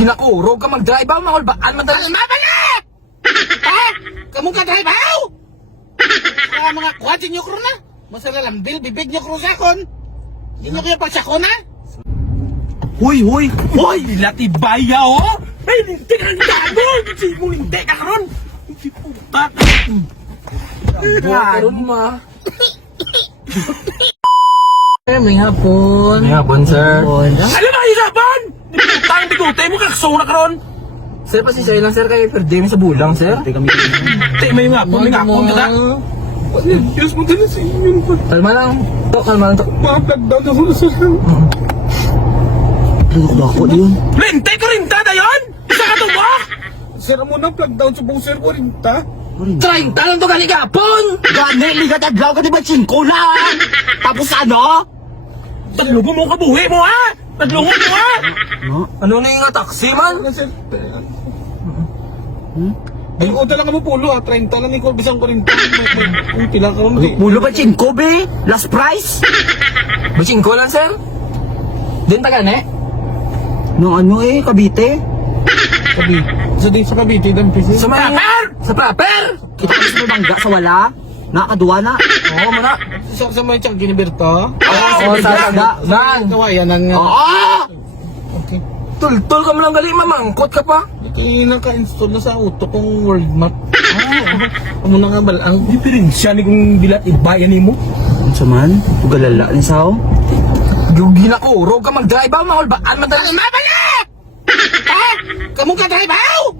Ginakurog ka mag-drive out, mga ulbaan, madali. Mabalik! Ha? Kamu ka drive out? Kaya mga kuhatin nyo kro na. Masalalambil, bibig nyo kro sa akon. Hindi nyo kaya pagsakon ha? Hoy! Latibaya, oh! Ay, hindi ka nang gago! Hindi ka karon! Hindi puta! Karon ma. May hapon. May hapon, sir. Hapon. Alam mo, hirapan! Putang bigote mo, kakasura karon! Sir, pasisay lang sir kayo per day sa bulang, sir. Hindi, may hapon ka ta! Diyos mo din sa inyo. Kalma lang. Kalma lang. Mapagdown ako na sir. Dako yun. Lente ko rin ta, dayon! Isa ka tubak! Sir, mo na plug down sa buong sir ko rin ta. 30 lang to galing kapon! Gani, ligat adlaw ka diba 5 lang! Tapos ano? Tatlungo mo kabuhi mo, ha? Tatlungo mo, ha? Ano na yung taxi man? Ay, uta lang mo pulo, ha? 30 lang ni Corbisang ko rin ta. Kung pila ka mo. Mulo ba 5 be? Last price? Ba 5 lang sir? Din taga ne? No ano Cavite? Sa Cavite, dan pisi. Sa proper! Sa proper! Kita ka sa bangga sa wala? Nakaduwa na? Oo, mana. Sa mga tiyang giniberto? Oo, sa man. Kawayan nga. Oo! Okay. Tultol ka mo lang galing, mamangkot ka pa. Kaya naka-install na sa auto kong world map. Amo na nga balang. Diferensya ni kung dilat ibayan ni mo. Ano sa man? Tugalala ni sao? Ginakurog ka mag-drive out, mga ulbaan, madali. Mabalik! Ha? Kamu ka drive out?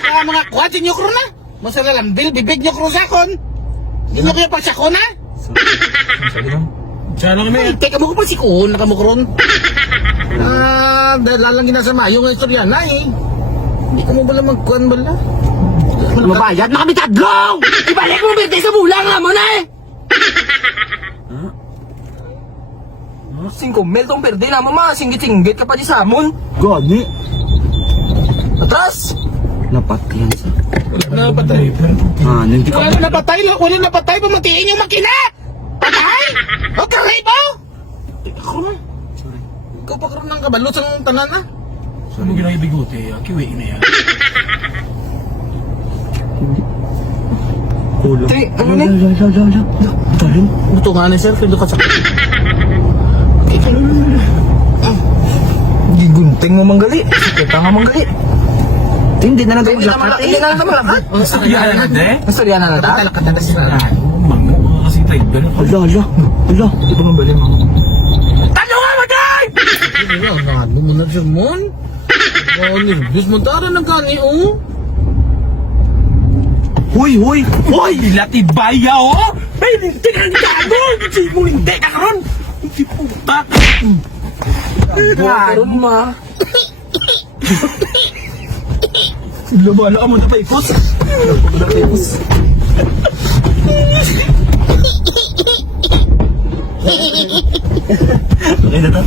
Kaya mga kuhatin nyo kro na. Masalalambil, bibig nyo kro sa akon. Hindi nyo kaya pagsakon ha? Sana kami. Teka mo ko pa si Kuhon, nakamukron. Dahil lalang ginasama yung istorya na Hindi ka mo bala magkuhan bala. Mabayad na kami tadlong! Ibalik mo birthday sa bulang nga mo na 5 mil tong birthday na mo ma, singgit-singgit ka pa di sa amon. Gani. Atras! Napatay yan sa... Wala na patay. Hindi ka... Wala na patay pa matiin yung makina. Patay! Huwag ka rin po! Ako na. Ikaw pa karoon ng kabalot sa tanan na. Saan mo ginagawa bigote? Kiwi na yan. Kulo. Ano ni? Dalim. Buto nga na sir, kaya ka sakit. Gigunting mo manggali. Sakit nga manggali. Hindi na natin malakad. Hindi na natin malakad. Nastoryahan na natin eh. Nastoryahan na natin? Talakad na natin. Mango ka kasi trigger. Ala. Di ba mabali mo? Talo nga mo dyan! Ano mo na siya mon? Nervous mo tara ng kani Hoy! Latibaya, oh! Ay, hindi ka nang gago! Hindi ka karon! Hindi puta! Karon ma. Labala ka mo na pa ikos! Okay na to?